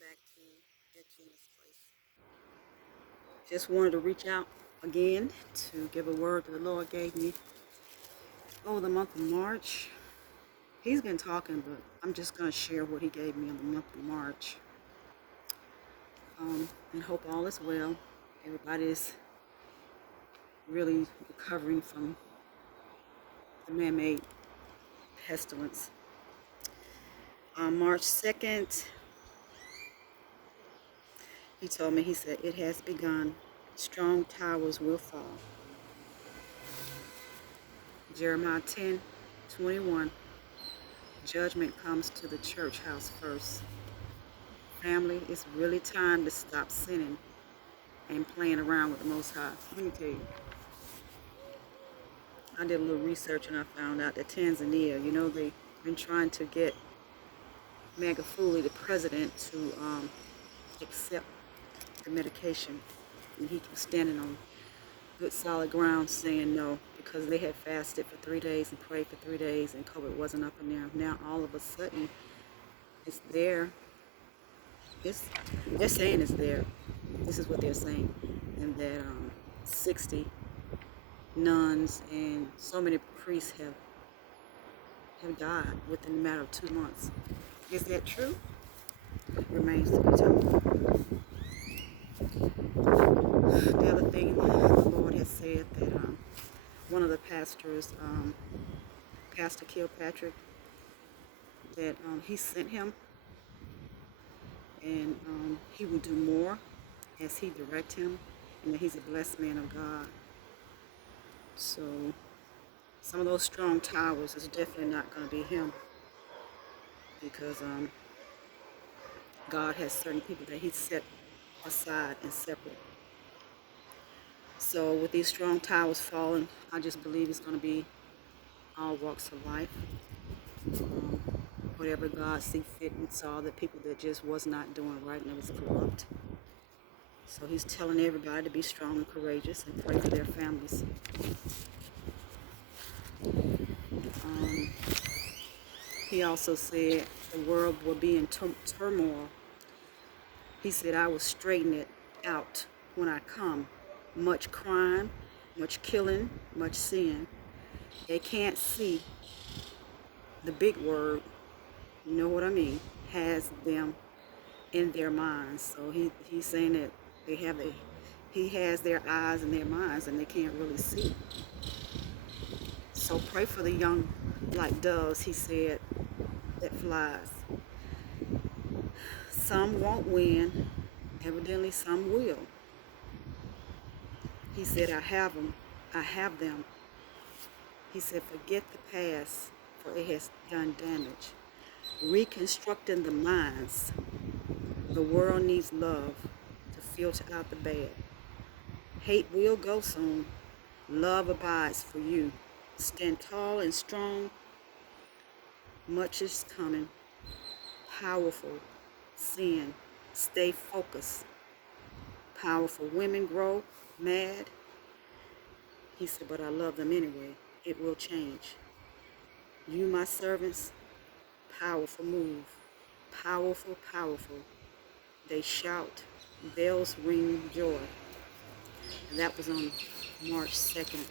back to that Gina's place. Just wanted to reach out again to give a word that the Lord gave me over the month of March. He's been talking, but I'm just going to share what he gave me in the month of March. And hope all is well. Everybody is really recovering from the man-made pestilence. On March 2nd, he told me, he said, it has begun. Strong towers will fall. Jeremiah 10:21. Judgment comes to the church house first. Family, it's really time to stop sinning and playing around with the Most High. Let me tell you, I did a little research and I found out that Tanzania, they've been trying to get Magufuli, the president, to accept the medication. And he keeps standing on good solid ground saying no, because they had fasted for 3 days and prayed for 3 days and COVID wasn't up in there. Now all of a sudden it's there. They're saying it's there. This is what they're saying. And that 60 nuns and so many priests have died within a matter of 2 months. Is that true? Remains to be told. The other thing the Lord has said that one of the pastors, Pastor Kilpatrick, that he sent him and he will do more as he direct him, and that he's a blessed man of God. So some of those strong towers is definitely not going to be him, because God has certain people that he set aside and separate. So with these strong towers falling, I just believe it's going to be all walks of life. Whatever God see fit, and saw the people that just was not doing right and it was corrupt. So he's telling everybody to be strong and courageous and pray for their families. He also said the world will be in turmoil. He said, I will straighten it out when I come. Much crime, much killing, much sin. They can't see the big word, you know what I mean, has them in their minds. So he's saying that he has their eyes and their minds and they can't really see. So pray for the young like doves, he said, that flies. Some won't win, evidently some will. He said, I have them. He said, forget the past, for it has done damage. Reconstructing the minds. The world needs love to filter out the bad. Hate will go soon. Love abides for you. Stand tall and strong. Much is coming. Powerful sin. Stay focused. Powerful women grow mad. He said, but I love them anyway. It will change. You, my servants, powerful move. Powerful, powerful. They shout. Bells ring joy. And that was on March 2nd.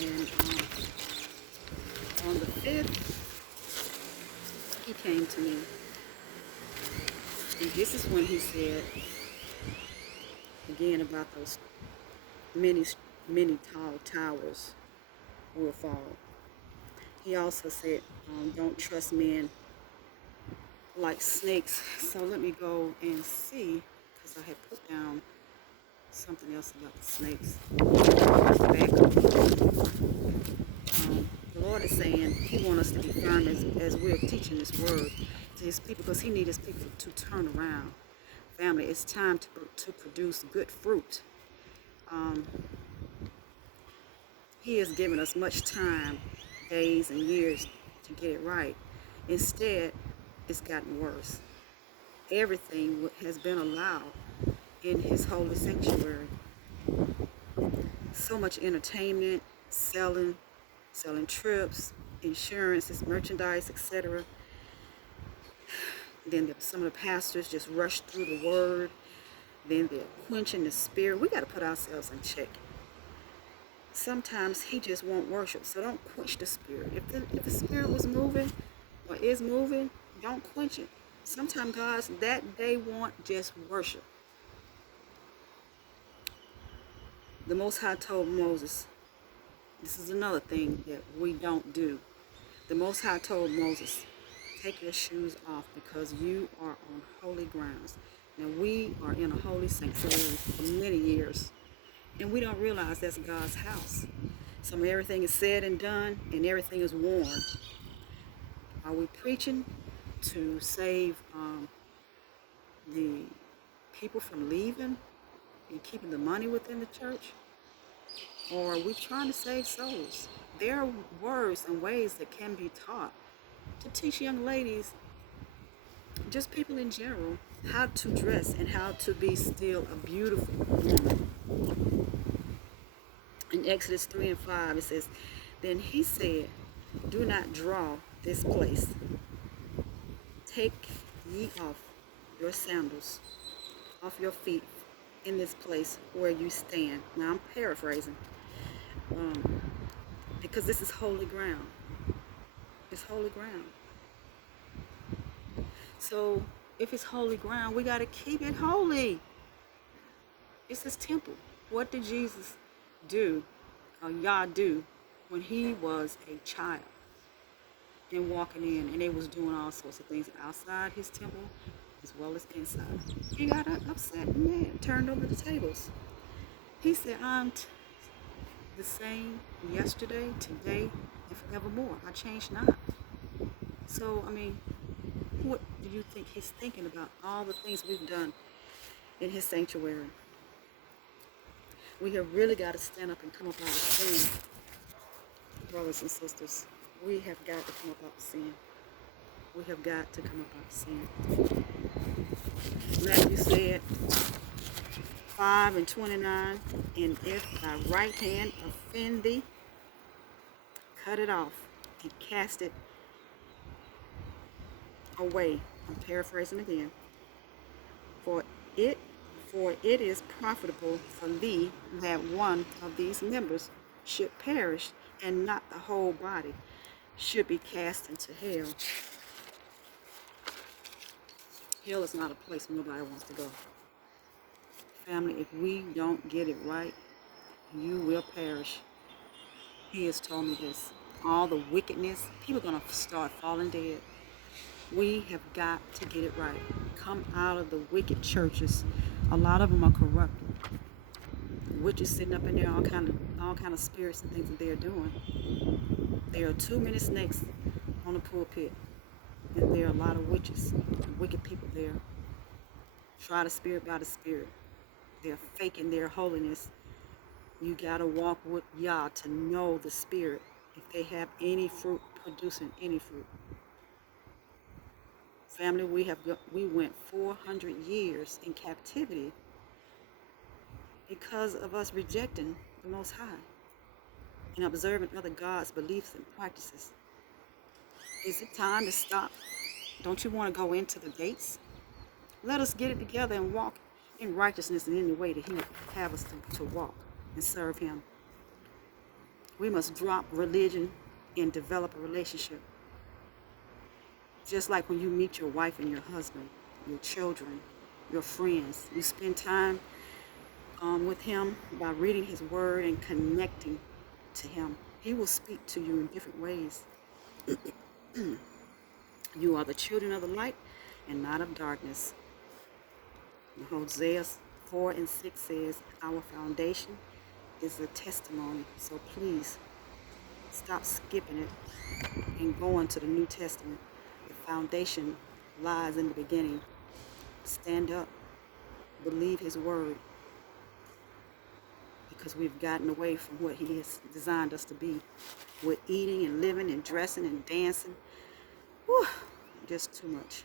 And on the 5th, he came to me. And this is when he said, again, about those many tall towers will fall. He also said, don't trust men like snakes. So let me go and see, because I had put down something else about the snakes. The Lord is saying he wants us to be firm as we're teaching this word to his people, because he needs his people to turn around. Family, it's time to produce good fruit. He has given us much time, days and years to get it right. Instead, it's gotten worse. Everything has been allowed in his holy sanctuary. So much entertainment, selling trips, insurances, merchandise, etc. Then some of the pastors just rush through the word. Then they're quenching the spirit. We got to put ourselves in check. Sometimes he just won't worship, so don't quench the spirit. If the spirit was moving or is moving, don't quench it. Sometimes God's that they want just worship. The Most High told Moses, this is another thing that we don't do. The Most High told Moses, take your shoes off because you are on holy grounds. Now we are in a holy sanctuary for many years, and we don't realize that's God's house. So everything is said and done, and everything is worn. Are we preaching to save the people from leaving and keeping the money within the church? Or are we trying to save souls? There are words and ways that can be taught to teach young ladies, just people in general, how to dress and how to be still a beautiful woman. In Exodus 3 and 5, it says, then he said, do not draw this place. Take ye off your sandals off your feet in this place where you stand. Now I'm paraphrasing, because this is holy ground. It's holy ground. So if it's holy ground, we got to keep it holy. It's his temple. What did Jesus do, or Yah do, when he was a child and walking in, and they was doing all sorts of things outside his temple as well as inside? He got upset and mad, turned over the tables. He said, I'm the same yesterday, today, and forevermore. I changed not. So, I mean, what do you think he's thinking about? All the things we've done in his sanctuary. We have really got to stand up and come up out of sin, brothers and sisters. We have got to come up out of sin. We have got to come up out of sin. Matthew said, 5 and 29, and if thy right hand offend thee, cut it off and cast it away. I'm paraphrasing again. For it is profitable for thee that one of these members should perish, and not the whole body should be cast into hell. Hell is not a place nobody wants to go. Family, if we don't get it right, you will perish. He has told me this. All the wickedness, people are going to start falling dead. We have got to get it right. Come out of the wicked churches. A lot of them are corrupt. Witches sitting up in there, all kind of spirits and things that they're doing. There are too many snakes on the pulpit, and there are a lot of witches, wicked people there. Try the spirit by the spirit. They're faking their holiness. You gotta walk with Yah to know the spirit. If they have any fruit, producing any fruit. Family, we went 400 years in captivity because of us rejecting the Most High and observing other gods' beliefs and practices. Is it time to stop? Don't you want to go into the gates? Let us get it together and walk in righteousness in any way that he would have us to walk and serve him. We must drop religion and develop a relationship. Just like when you meet your wife and your husband, your children, your friends, you spend time with him by reading his word and connecting to him. He will speak to you in different ways. You are the children of the light and not of darkness. Hosea 4 and 6 says, our foundation is a testimony. So please stop skipping it and go into the New Testament. The foundation lies in the beginning. Stand up. Believe his word. Because we've gotten away from what he has designed us to be. We're eating and living and dressing and dancing. Whew, just too much.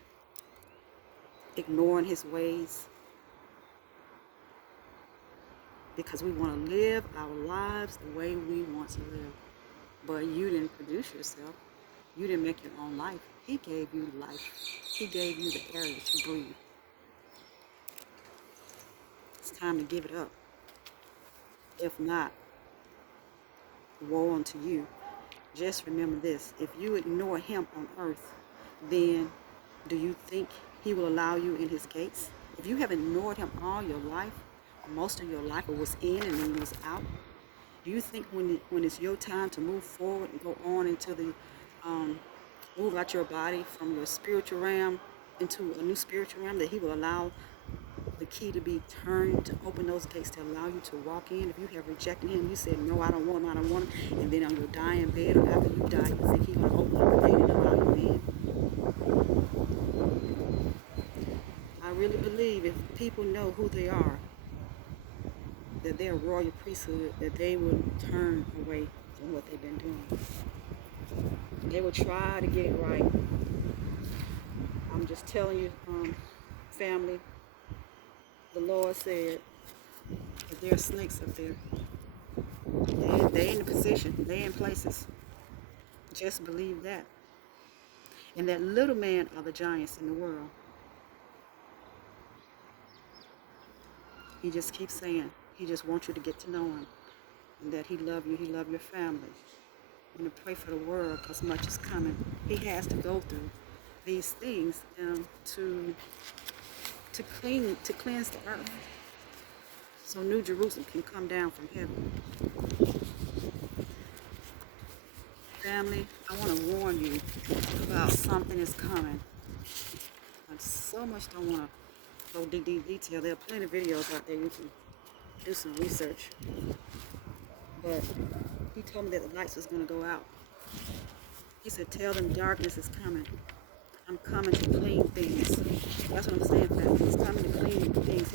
Ignoring his ways. Because we want to live our lives the way we want to live. But you didn't produce yourself. You didn't make your own life. He gave you life. He gave you the air that you breathe. It's time to give it up. If not, woe unto you. Just remember this. If you ignore him on earth, then do you think he will allow you in his gates? If you have ignored him all your life, or most of your life, or was in and then was out, do you think when it's your time to move forward and go on into the, move out your body from your spiritual realm into a new spiritual realm, that he will allow the key to be turned to open those gates to allow you to walk in? If you have rejected him, you said, no, I don't want him, I don't want him, and then on your dying bed or after you die, you think he's going to open up the gate and allow you in? I really believe if people know who they are, that they're a royal priesthood, that they will turn away from what they've been doing. They will try to get it right. I'm just telling you, family, the Lord said that there are snakes up there. They're in the position, they're in places. Just believe that. And that little man are the giants in the world. He just keeps saying, he just wants you to get to know him, and that he loves you, he loves your family. And to pray for the world, because much is coming. He has to go through these things to cleanse the earth, so New Jerusalem can come down from heaven. Family, I want to warn you about something is coming. I so much don't want to go deep detail. There are plenty of videos out there you can do some research. But he told me that the lights was going to go out. He said, tell them darkness is coming. I'm coming to clean things. That's what I'm saying, family. He's coming to clean things.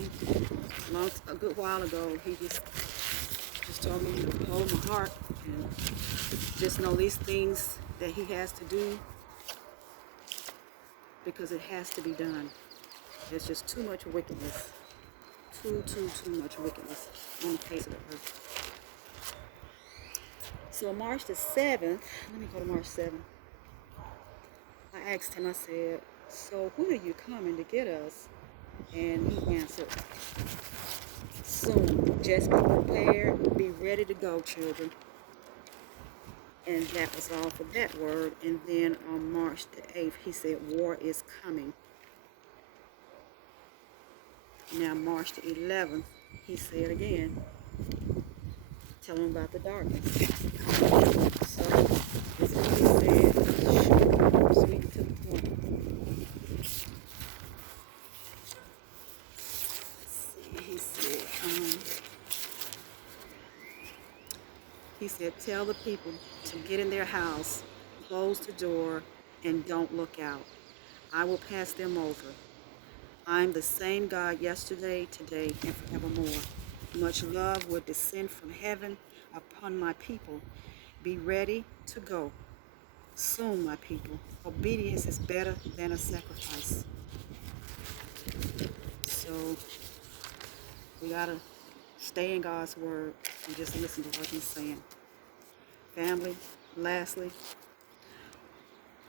A good while ago, he just told me to hold my heart and just know these things that he has to do, because it has to be done. There's just too much wickedness. Too much wickedness on the face of the earth. So March the 7th, let me go to March 7th. I asked him, I said, so when are you coming to get us? And he answered, soon. Just be prepared, be ready to go, children. And that was all for that word. And then on March the 8th, he said, war is coming. Now March the 11th, he said again, tell him about the darkness. So this is what he said, short, sweet, and to the point. Let's see, he said, tell the people to get in their house, close the door, and don't look out. I will pass them over. I'm the same God yesterday, today, and forevermore. Much love will descend from heaven upon my people. Be ready to go. Soon, my people. Obedience is better than a sacrifice. So we gotta stay in God's word and just listen to what he's saying. Family, lastly,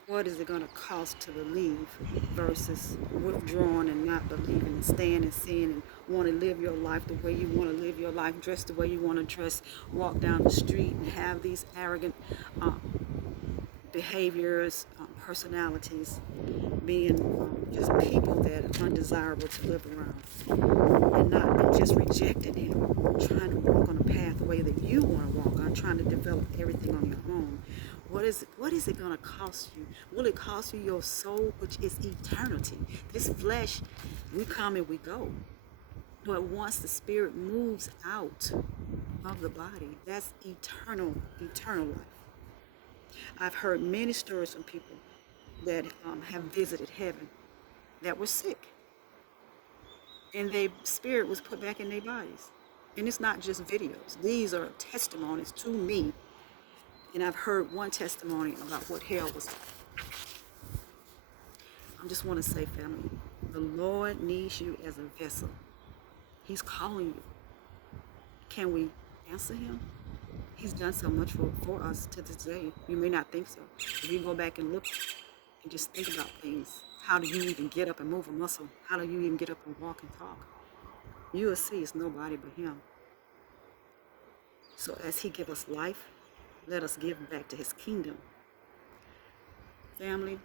what is it going to cost to believe versus withdrawing and not believing and staying in sin and want to live your life the way you want to live your life, dress the way you want to dress, walk down the street and have these arrogant behaviors, personalities, being just people that are undesirable to live around, and not just rejecting him, trying to walk on a pathway that you want to walk on, trying to develop everything on your own. What is it going to cost you? Will it cost you your soul, which is eternity? This flesh, we come and we go. But once the spirit moves out of the body, that's eternal life. I've heard many stories from people that have visited heaven that were sick, and their spirit was put back in their bodies. And it's not just videos. These are testimonies to me. And I've heard one testimony about what hell was like. I just want to say, family, the Lord needs you as a vessel. He's calling you. Can we answer him? He's done so much for us to this day. You may not think so. If you go back and look and just think about things. How do you even get up and move a muscle? How do you even get up and walk and talk? You will see it's nobody but him. So as he give us life, let us give back to his kingdom. Family,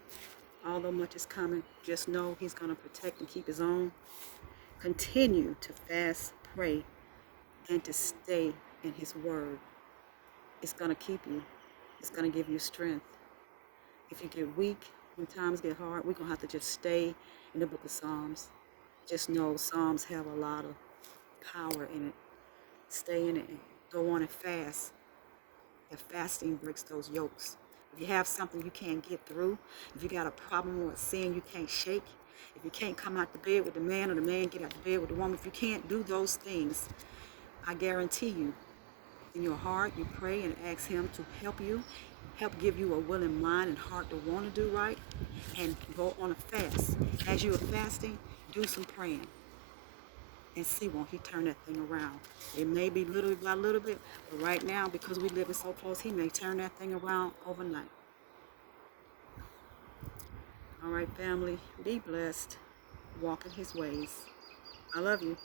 although much is coming, just know he's going to protect and keep his own. Continue to fast, pray, and to stay in his word. It's going to keep you. It's going to give you strength. If you get weak, when times get hard, we're going to have to just stay in the book of Psalms. Just know Psalms have a lot of power in it. Stay in it and go on and fast. And fasting breaks those yokes. If you have something you can't get through, if you got a problem with sin you can't shake, if you can't come out the bed with the man or the man get out the bed with the woman, if you can't do those things, I guarantee you, in your heart, you pray and ask him to help give you a willing mind and heart to want to do right, and go on a fast. As you are fasting, do some praying and see won't he turn that thing around. It may be little by little bit, but right now, because we living so close, he may turn that thing around overnight. All right, family, be blessed. Walk in his ways. I love you.